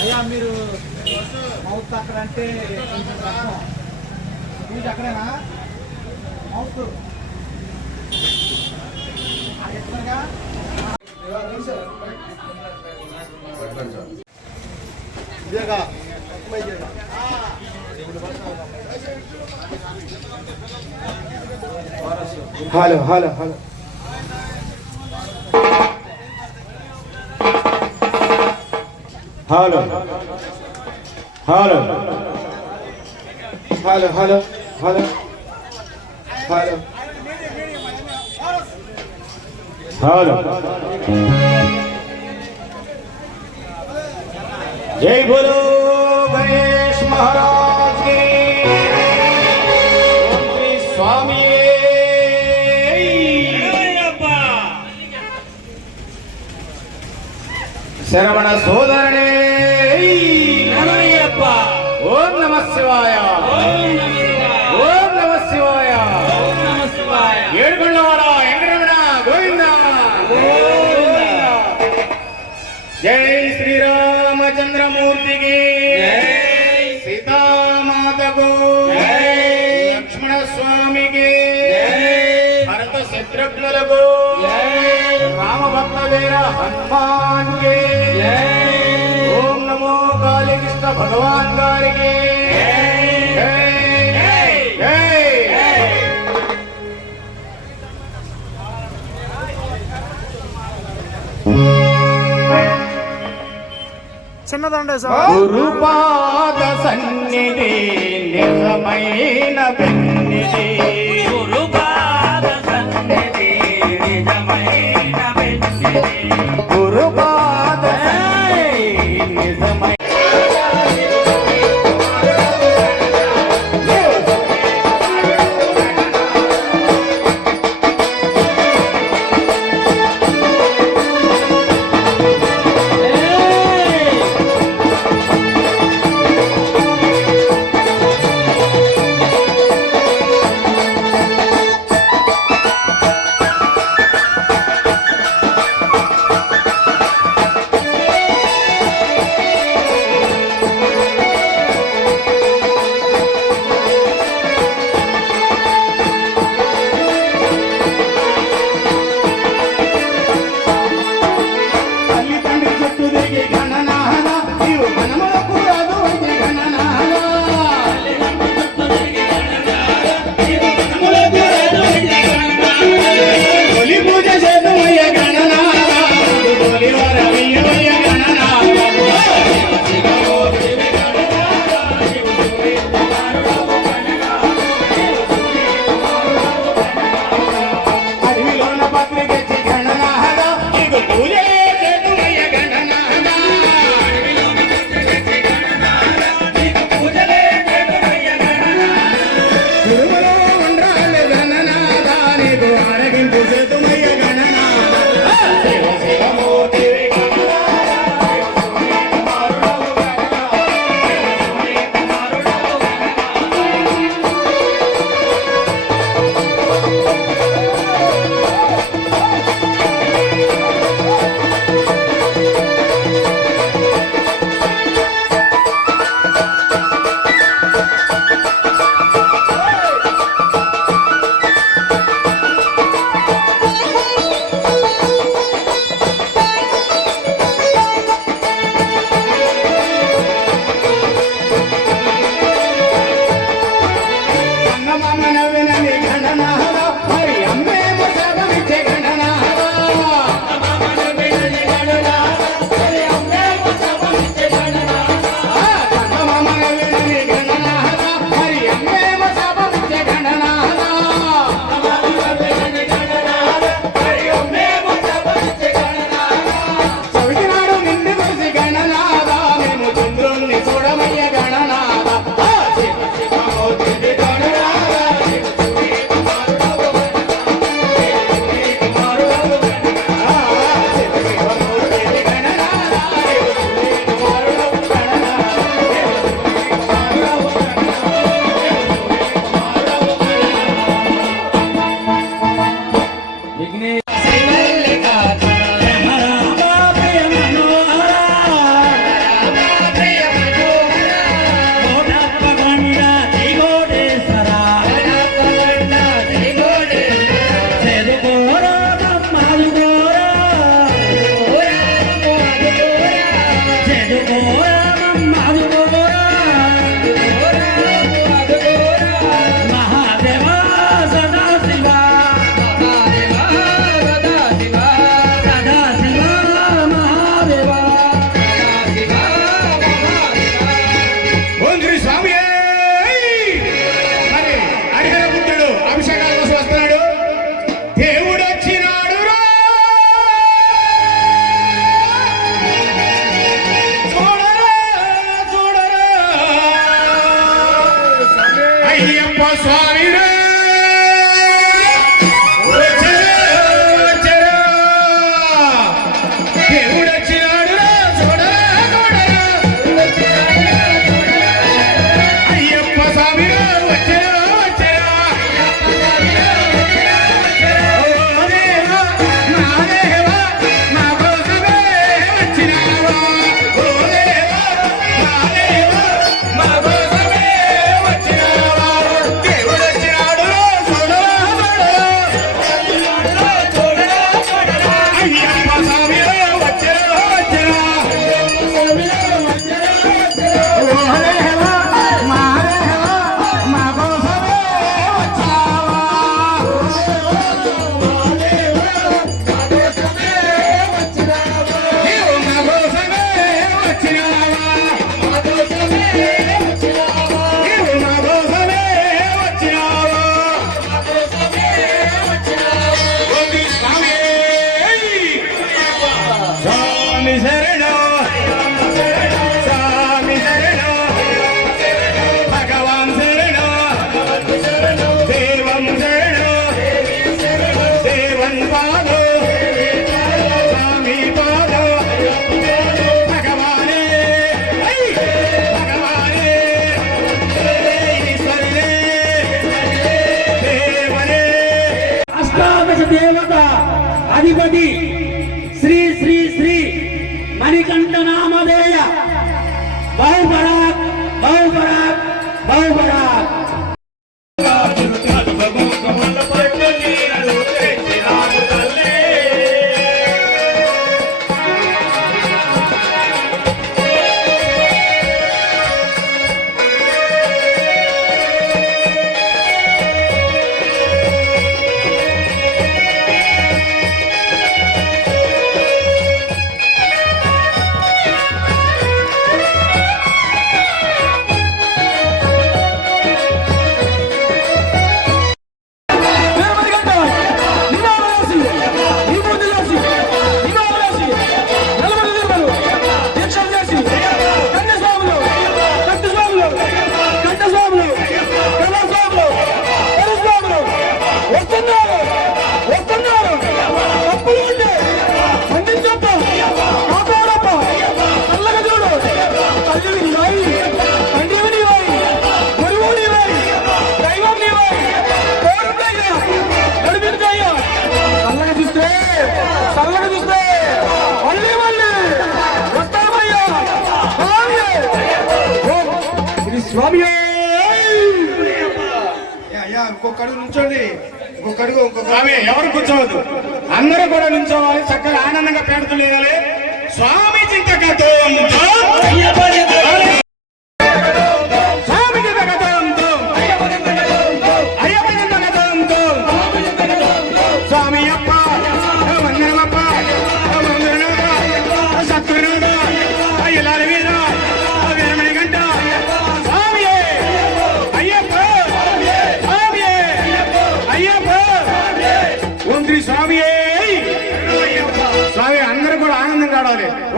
అయ్యా మీరు మౌత్ అక్కడ అంటే పూజ అక్కడేనా mouth hello hello hello hello hello hello hello hello hello hello జై బోలో గణేష్ మహారాజ్ కి స్వామి శరవణ సోదరణే ఓం నమ శివాయ ఓం నమ శివాయ ఏడుకొండవాడ వెంకటరమణ గోవింద జై శ్రీరామచంద్రమూర్తికి సీతామాతకు లక్ష్మణ స్వామికి భరత శత్రుఘ్నులకు రామభక్త వీర హనుమాన్ కి ఓం నమో కాళీకృష్ణ భగవాన్ గారికి చిన్నదండే గురుపాద సన్నిధి నిజమైన పెన్నిధి గురుపాద సన్నిధి నిజమైన పెన్నిధి గురుపాద నిజమైన స్వామి దేవుడు వచ్చినాడు అయ్యప్ప స్వామి దేవత అధిపతి శ్రీ శ్రీ శ్రీ మణికంఠ నామధేయ బహుబరాక్ బహుబరాక్ బహుబరాక్ స్వామి ఇంకొకడు నుంచోండి స్వామి ఎవరు కూర్చోవద్దు అందరూ కూడా నుంచోవాలి చక్కగా ఆనందంగా పేరుతూ లేవాలి స్వామి చింతకతో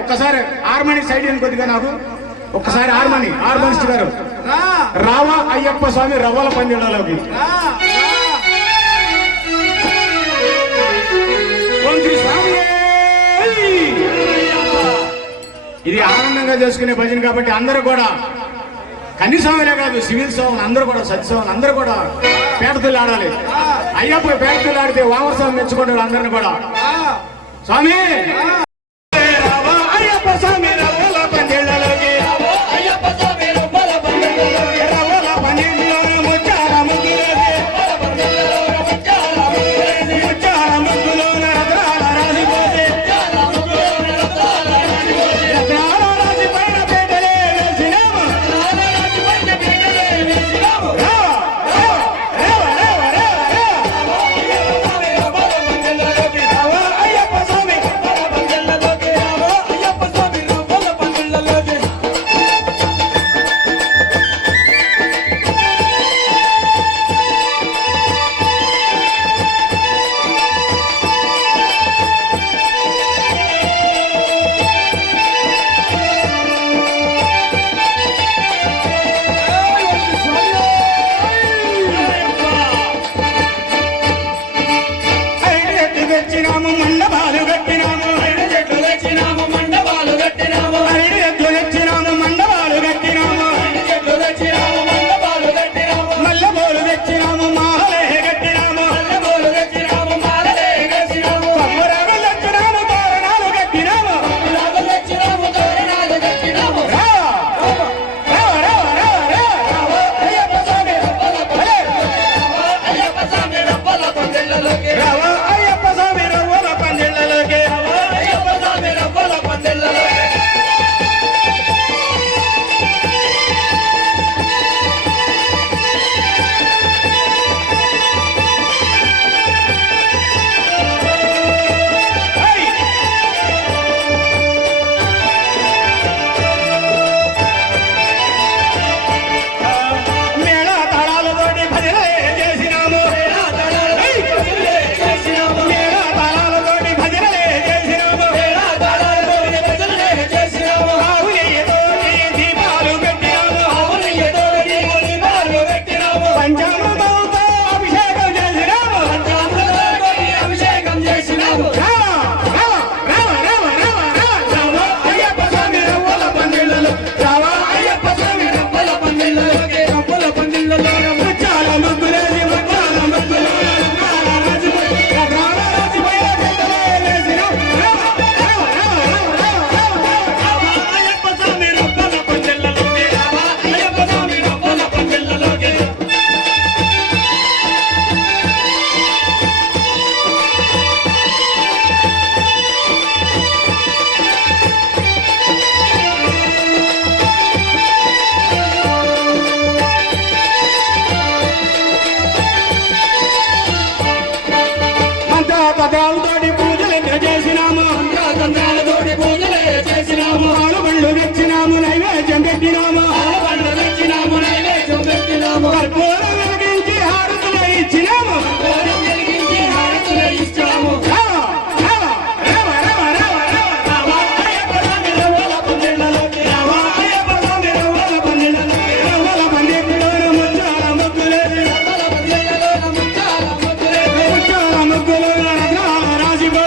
ఒక్కసారి హార్మోని సైడ్ అని కొద్దిగా నాకు ఒక్కసారి హార్మోనిస్ట్ గారు రావా అయ్యప్ప స్వామి రవ్వల పందిళ్ళలోకి ఇది ఆనందంగా చేసుకునే భజన కాబట్టి అందరూ కూడా కన్నిస్వామిలే కాదు సివిల్ స్వామి అందరూ కూడా సత్యస్వామి అందరూ కూడా పేటతులు ఆడాలి అయ్యప్ప పేటతులు ఆడితే వామర స్వామి మెచ్చుకుంటాడు అందరిని కూడా స్వామి స్వామి రవ్వల పందిళ్ళలోకి రవ్వల పందిళ్ళలో ముచ్చార ముగ్గులో రత్నాల రాసిపోతే రత్నాల రాసి పైన పేటలే వేసినాము అయ్యప్ప స్వామి మంత్రతంత్రాలతోటి పూజలు చేసినాము తంత్రాలతోటి పూజలే చేసినాము పాలు బళ్ళు తెచ్చినాము నైవేద్యం పెట్టినాము పండ్లు తెచ్చినాము నైవేద్యం పెట్టినాము కర్పూరం వెలిగించి హారతులు ఇచ్చినాము కోరం వెలిగించి హారతులు ఇచ్చాము రామ, రామ, రామ, రామ, రామ, రామ. అయ్యప్ప స్వామి రవ్వల పందిళ్ళలోకి రావా అయ్యప్ప స్వామి రవ్వల పందిళ్ళలోకి, రవ్వల పందిళ్ళలోన ముత్యాల ముగ్గులే, రవ్వల పందిళ్ళలోన ముత్యాల ముగ్గులే ముత్యాల ముగ్గులోన రత్నాల రాశిగో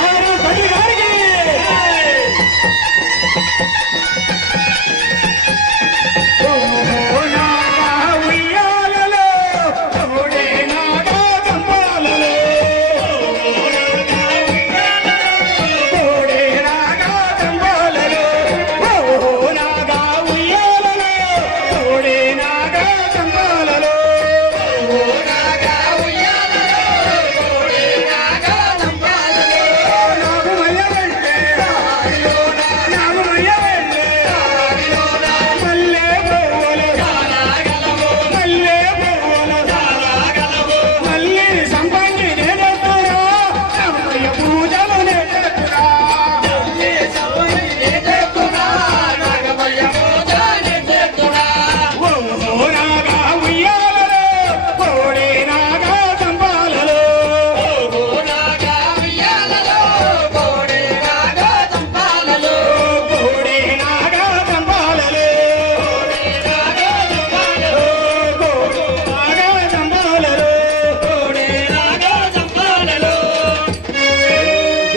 ఆయన తండ్రి గారికి ఓ నాగా ఉయ్యాలలో తోడే నాగా తంబాలలో తోడే నాగా తంబాలలో ఓ నాగా ఉయ్యాలలో తోడే నాగా తంబాలలో నాగుమయ్య వెళ్ళే నాగుమయ్య వెళ్ళే మల్లె పువ్వులు మల్లె పువ్వులు మల్లి సంపంగి నేనెత్తురా రామయ్య పూజలు నేనెత్తురా ఓ నాగా ఉయ్యాలలో కోడి నాగా చంపాలలో కోడి నాగా చంపాలలో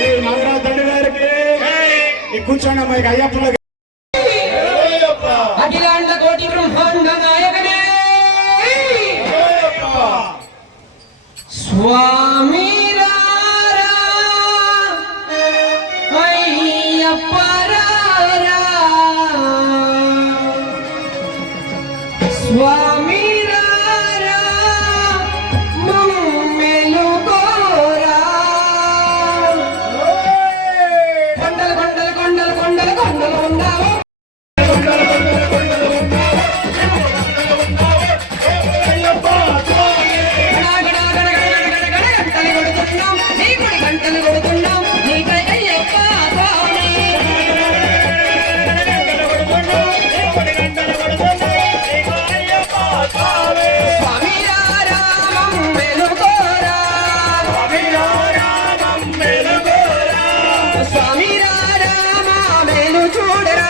ఈ నగరా తండ్రి గారికి ఈ కూర్చోండి అమ్మాయికి అయ్యప్పలో అఖిలాండ కోటి బ్రహ్మాండ నాయకనే స్వామి రారా అయ్యప్ప రారా స్వామి రారా మమ్మెలు కోరా కొండలు కొండలు కొండలు కొండలు కొండలు ఉన్నావు గంటలు కొడుతున్నాం నీకై అయ్యప్ప స్వామి స్వామి రారా మమ్మెలు కోరా స్వామి రారా మామెలు చూడరా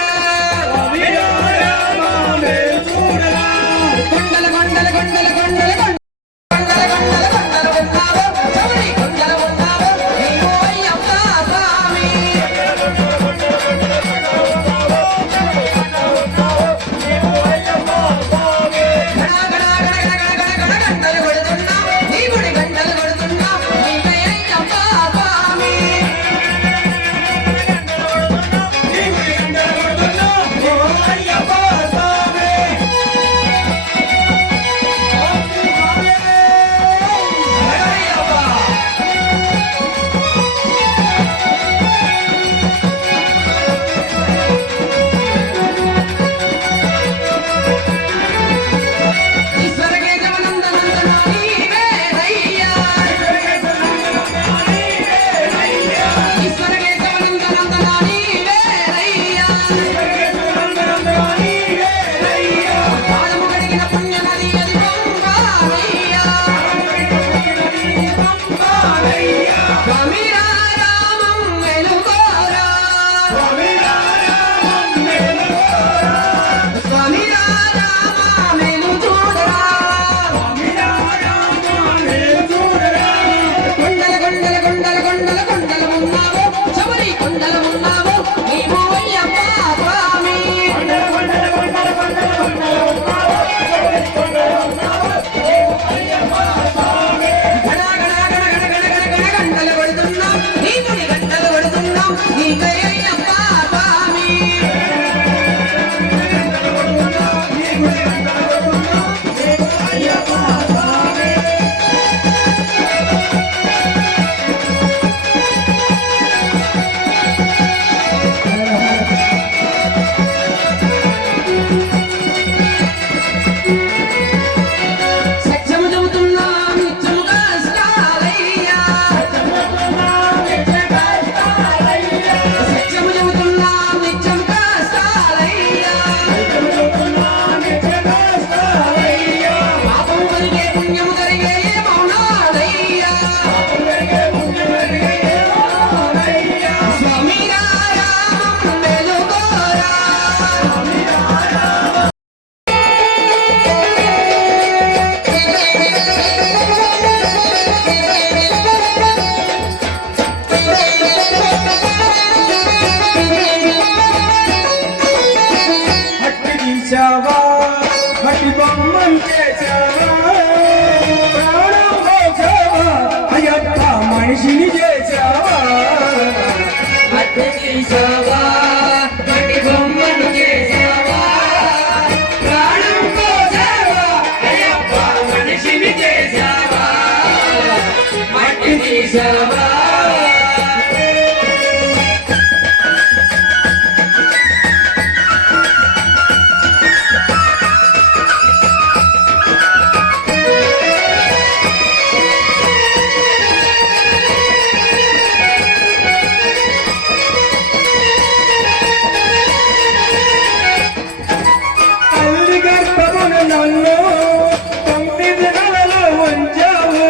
కొండల కొండల కొండల కొండల కొండల కొండల కొండలు ఉన్నావు శబరి కొండలు ఉన్నావు నీవు అయ్యప్ప స్వామి గంటలు కొడుతున్నావు నీ గుడి గంటలు కొడుతున్నావు నీవే అయ్యప్ప స్వామి ఈశ్వరకే గమనందనందన నీవే అయ్యా ఈశ్వరకే గమనందనందన నీవే అయ్యా పాదము కడిగిన పుణ్య నది అది పంపాలయ్యా స్వామి రారా మమ్మెలు కోరా స్వామి రారా మామెలు చూడరా కొండల కొండల కొండల కొండల కొండలు ఉన్నావు శబరి కొండలు ఉన్నావు నీవు అయ్యప్ప స్వామి గంటలు కొడుతున్నావు నీ గుడి గంటలు కొడుతున్నావు నీకై అయ్యప్ప స్వామి సత్యము చెబుతున్నా నిత్యము కష్టాలయ్యా సత్యము తీసావా మట్టి బొమ్మను చేసావా ప్రాణం పోసావా అయ్యప్ప మనిషిని చేసావా మట్టి తీసావా తల్లి గర్భమున నన్ను 9 నెలలు ఉంచావు.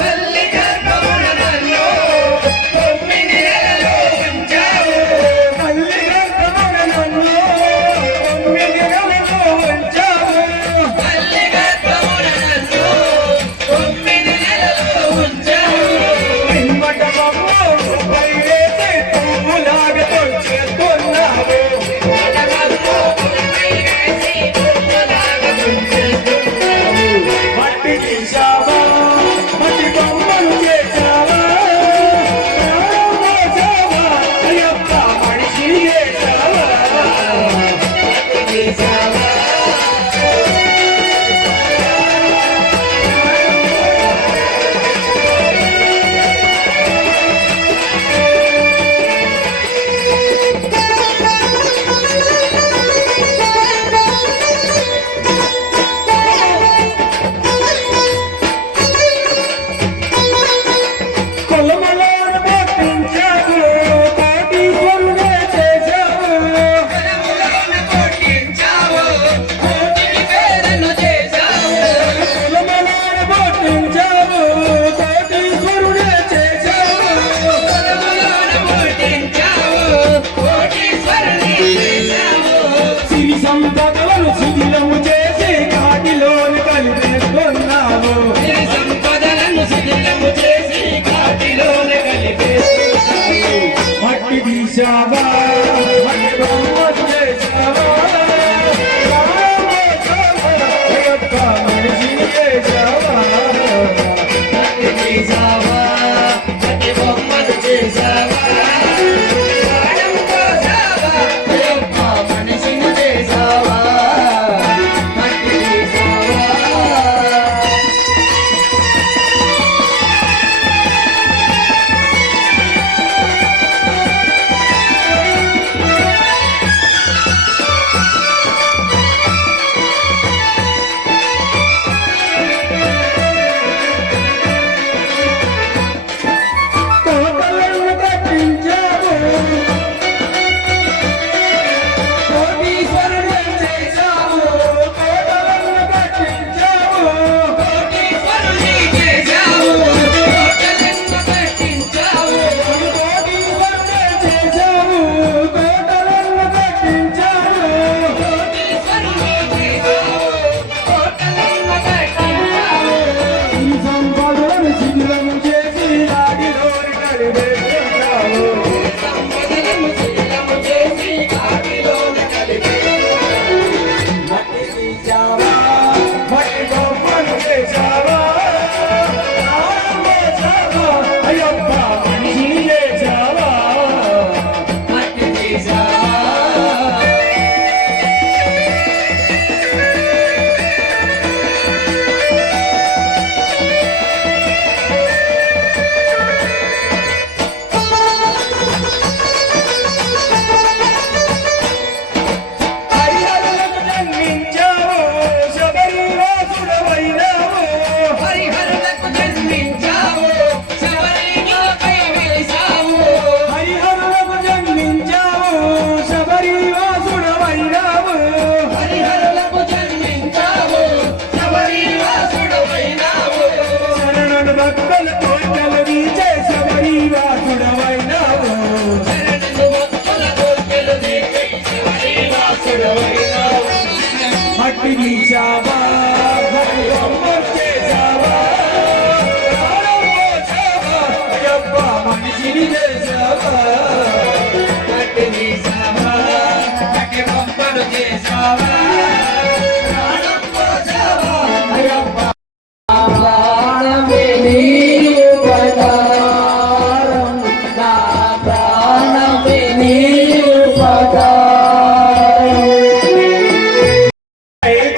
తల్లి గర్భమున నన్ను 9 నెలలు ఉంచావు తల్లి గర్భమున నన్ను 9 నెలలు ఉంచావు. తల్లి గర్భమున నన్ను 9 నెలలు ఉంచావు పిమ్మట బొమ్మ పైవేసి పువ్వులాగా తొడిచేస్తున్నావు. మట్టి తీసావా మట్టి బొమ్మలు చేసావా ప్రాణం పోసావా అయ్యప్ప మనిషి చేసావా కొలమలను పట్టించావు కోటీశ్వరుడే చేశావు. కొలమలను పట్టించావు కోటీశ్వరుడే చేశావు. సిరి సంపదలను శిథిలము చేసి కాటిలోని కలిపేస్తున్నావు. మట్టి తీసావా మట్టి బొమ్మలు చేసావా ప్రాణం పోసావా అయ్యప్ప మనిషిని చేసావా. మనిషిని చేసావా మట్టి తీసావా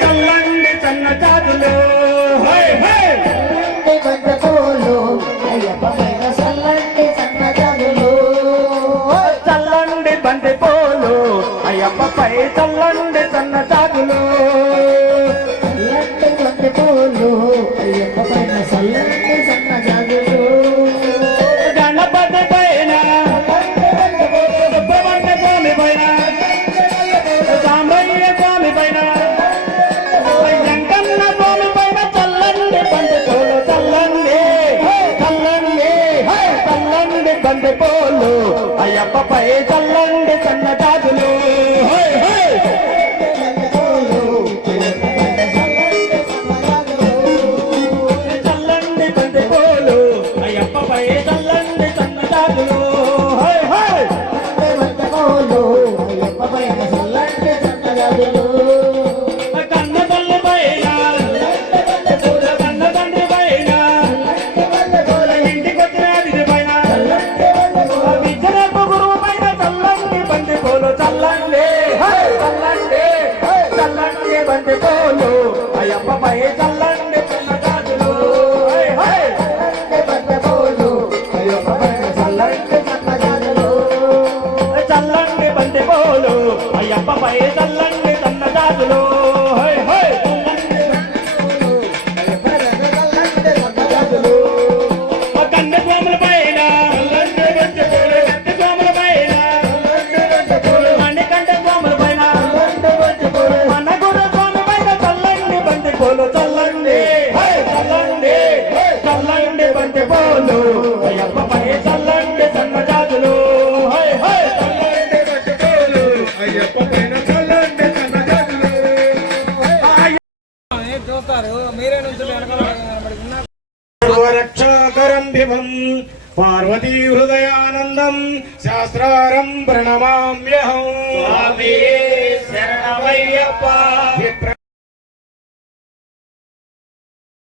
చల్లండి సన్న జాతులు హై హై బంధువులు అయ్యప్ప పైన చల్లండి సన్నజాజులు చల్లండి బంతి పోలు అయ్యప్పపై చల్లండి సన్న జాతులు చల్లండి బంధువులు అయ్యప్ప పైన చల్లండి సన్నజాజులు గణపతి పైన సుబ్రహ్మణ్య స్వామి పైన సాంబయ్య స్వామి పైన వెంకన్న స్వామి పైన చల్లండి బంతి పోలు చల్లండి చల్లండి చల్లండి బంతి పోలు అయ్యప్పపై చల్లండి సన్న జాతులు చల్లండి బంతి పోలు అయ్యప్పపై చల్లండి సన్న జాతులు అయ్యప్ప పైన చల్లండి సన్నజాజులు కన్న తల్లి పైన కన్న తండ్రి పైన ఇంటికొచ్చిన అతిథి పైన విద్యలకు గురువు పైన చల్లండి బంతి పోలు చల్లండి చల్లండి చల్లండి బంతి పోలు అయ్యప్పపై చల్లండి సన్న జాతులు చల్లండి బంతి పోలు అయ్యప్పపై చల్లండి సన్న జాతులు కన్న స్వాముల పైన కన్న స్వాముల పైన మణికంఠ స్వాముల పైన మన గురు స్వామి పైన చల్లండి బంతి పోలు చల్లండి చల్లండి చల్లండి బంతి పోలు అయ్యప్పపై చల్లండి సన్న జాతులు రక్షాకరం భివం పార్వతీ హృదయానందం శాస్త్రారం ప్రణమామ్యహం స్వామి శరణమయ్యప్ప